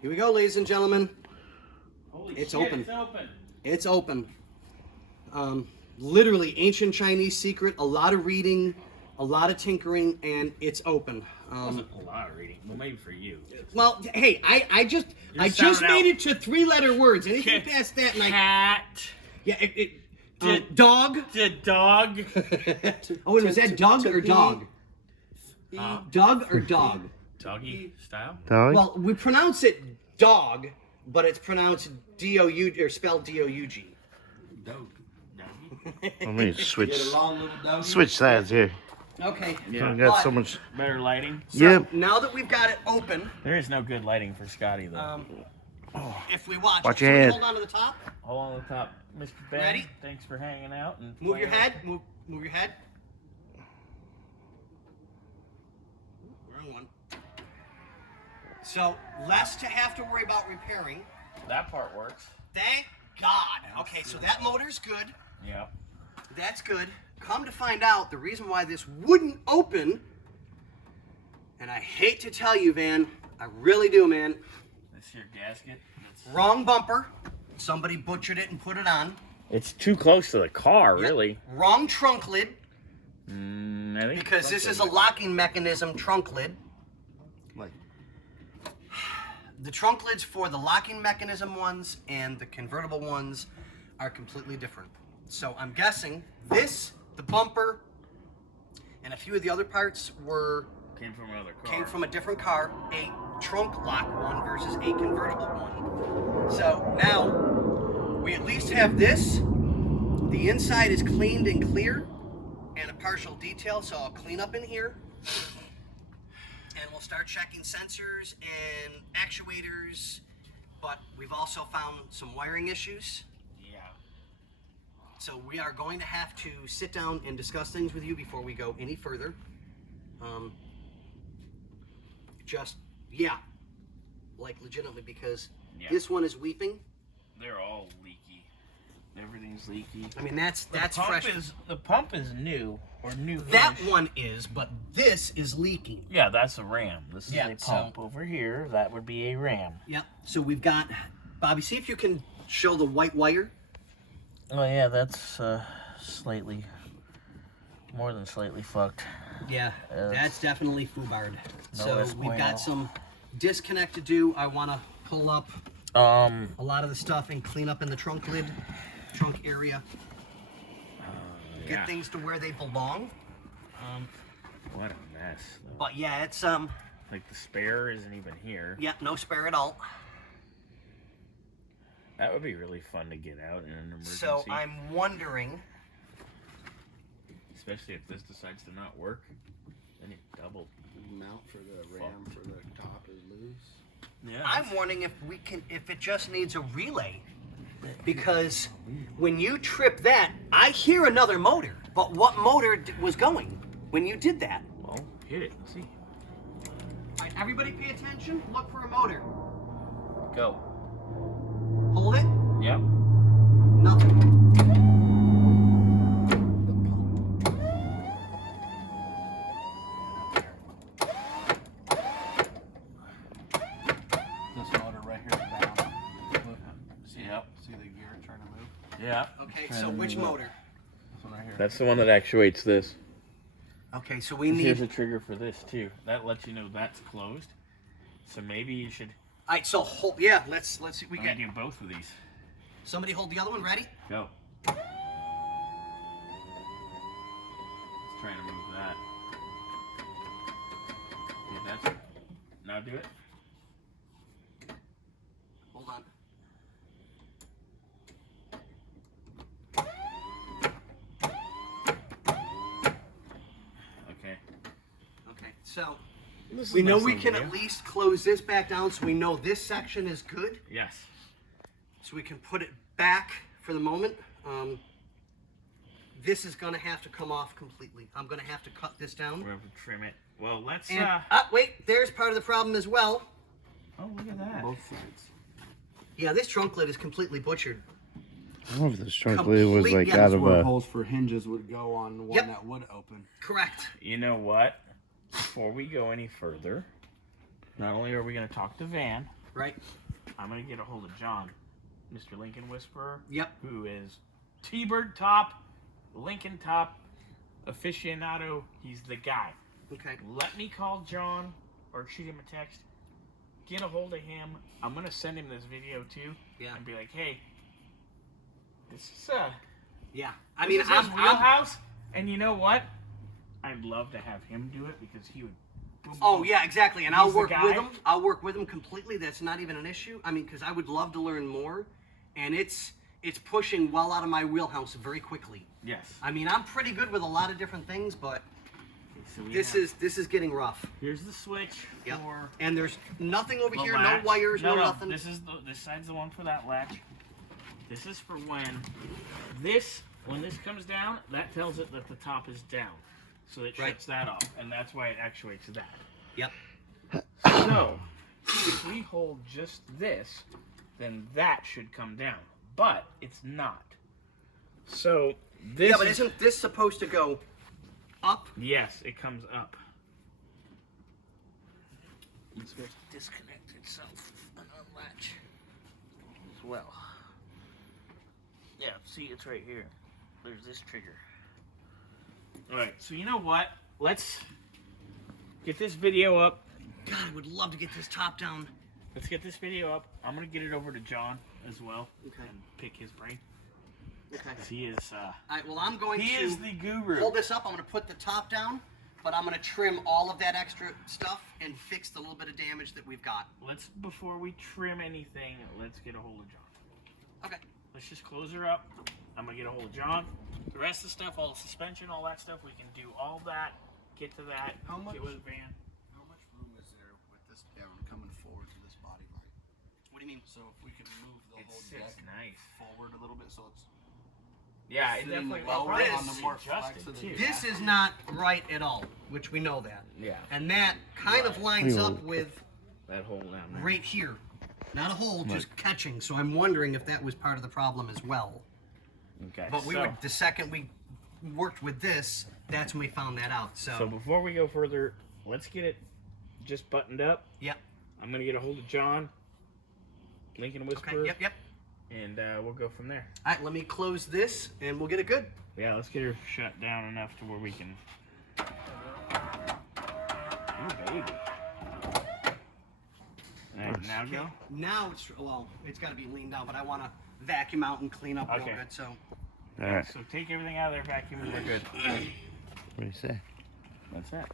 Here we go, ladies and gentlemen. Holy It's shit, open. It's open. It's open. Literally ancient Chinese secret. A lot of reading, a lot of tinkering, and it's open. Wasn't a lot of reading. Well, maybe for you. Well, hey, I just sounding made out. it to 3-letter words. Anything past that, and Cat. dog. The dog. Oh, wait, was that Doug or dog? Doug or dog? Doggy style? Dog? Well, we pronounce it dog, but it's pronounced D-O-U or spelled D-O-U-G. Dog. Let me switch Get a long little doggy. switch sides here. Okay. Yeah. I got But- so much. Better lighting. So Yep. now that we've got it open, There is no good lighting for Scotty though. if we watch, Watch so your we head. hold on to the top. Hold on the top, Mr. Ben. Ready? Thanks for hanging out and Move your playing. head. Move your head. Wrong one. So less to have to worry about repairing. That part works. Thank God. Okay, so that motor's good. Yeah. That's good. Come to find out, the reason why this wouldn't open, and I hate to tell you, Van, I really do, man. This your gasket. Wrong bumper. Somebody butchered it and put it on. It's too close to the car, really. Wrong trunk lid, I think because this is a locking mechanism trunk lid. Like, The trunk lids for the locking mechanism ones and the convertible ones are completely different. So I'm guessing this, the bumper, and a few of the other parts came from another car. came from a different car, a trunk lock one versus a convertible one. So now we at least have this. The inside is cleaned and clear and a partial detail, so I'll clean up in here. And we'll start checking sensors and actuators, but we've also found some wiring issues. Yeah. So we are going to have to sit down and discuss things with you before we go any further. Like legitimately, because Yeah. this one is weeping. They're all leaky. Everything's leaky. I mean, that's The fresh. pump is new or new. That one is, but this is leaking. Yeah, that's a ram. This is Yeah, a so- pump over here. That would be a ram. Yep. So we've got, Bobby, see if you can show the white wire. Oh yeah, that's slightly, more than slightly fucked. Yeah, that's definitely foobarred. No So es we've bueno. got some disconnect to do. I want to pull up a lot of the stuff and clean up in the trunk lid, trunk area. Get Yeah. things to where they belong. What a mess. Though. But yeah, it's Like the spare isn't even here. yeah, no spare at all. That would be really fun to get out in an emergency. So I'm wondering. Especially if this decides to not work, then you double. mount for the ram for the top is loose. Yeah. I'm wondering if it just needs a relay, because when you trip that, I hear another motor. But what motor was going when you did that? Well, hit it. Let's see. All right, everybody, pay attention. Look for a motor. Go. Hold it. Yep. Nothing. This motor right here is down. See, Yep. see the gear trying to move? Yeah. Okay, so which motor? This one right here. That's the one that actuates this. Okay, so we Here's a need. trigger for this too. That lets you know that's closed. So maybe you should All right, so hold. Yeah, let's see. We get do both of these. somebody hold the other one. Ready? Go. Let's try to move that. Yeah, that's it. Now do it. Hold on. Okay. Okay, so This we is know nice we and can new. at least close this back down, so we know this section is good. Yes. So we can put it back for the moment. This is gonna have to come off completely. I'm gonna have to cut this down. We're going to trim it. Well, let's. And, wait, there's part of the problem as well. Oh, look at that. Both sides. Yeah, this trunk lid is completely butchered. I don't know if this trunk lid was like Complete- out of Where a. holes for hinges would go on one Yep. that would open. Correct. You know what? Before we go any further, not only are we going to talk to Van, Right. I'm gonna get a hold of John, Mr. Lincoln Whisperer. Yep. Who is T-Bird top, Lincoln top aficionado. He's the guy. Okay. Let me call John or shoot him a text. Get a hold of him. I'm gonna send him this video too. Yeah. And be like, hey, this is Yeah. I mean, this is his wheelhouse. And you know what? I'd love to have him do it because he would. Oh yeah, exactly. And He's I'll the work guy. with him. I'll work with him completely. That's not even an issue. I mean, because I would love to learn more, and it's pushing well out of my wheelhouse very quickly. Yes. I mean, I'm pretty good with a lot of different things, but So this is getting rough. Here's the switch Yep. for And there's nothing over the here. latch. No wires. No nothing. This side's the one for that latch. This is for when this comes down, that tells it that the top is down. So it Right. shuts that off, and that's why it actuates that. Yep. So if we hold just this, then that should come down. But it's not. So this Yeah, but isn't this supposed to go up? Yes, it comes up. It's supposed to disconnect itself and unlatch as well. Yeah, see, it's right here. There's this trigger. Alright, so you know what? Let's get this video up. God, I would love to get this top down. Let's get this video up. I'm going to get it over to John as well. Okay. And pick his brain. Okay. 'Cause he is, All right. Well, I'm going he to is the guru. hold this up. I'm going to put the top down, but I'm going to trim all of that extra stuff and fix the little bit of damage that we've got. Before we trim anything, let's get a hold of John. Okay. Let's just close her up. I'm going to get a hold of John. The rest of the stuff, all the suspension, all that stuff, we can do all that. Get to that. How much? Get with the van. How much room is there with this down coming forward to this body light? What do you mean? So if we can move the It whole sits deck nice. forward a little bit, so it's Yeah, it sitting definitely lower probably on the is more adjusted flex of the too. This is not right at all, which we know that. Yeah, And that kind of lines Right. up with that hole down there. right here. Not a hole, just catching. So I'm wondering if that was part of the problem as well. Okay. But the second we worked with this, that's when we found that out. So before we go further, let's get it just buttoned up. Yep. I'm gonna get a hold of John, Lincoln Whisperer, Okay. Yep. and we'll go from there. All right. Let me close this, and we'll get it good. Yeah, let's get her shut down enough to where we can. Ooh, baby. All right, now go. Now it's got to be leaned down, but I want to vacuum out and clean up real Okay. good. So. All right. So take everything out of there, vacuum, and we're good. What do you say? That's that.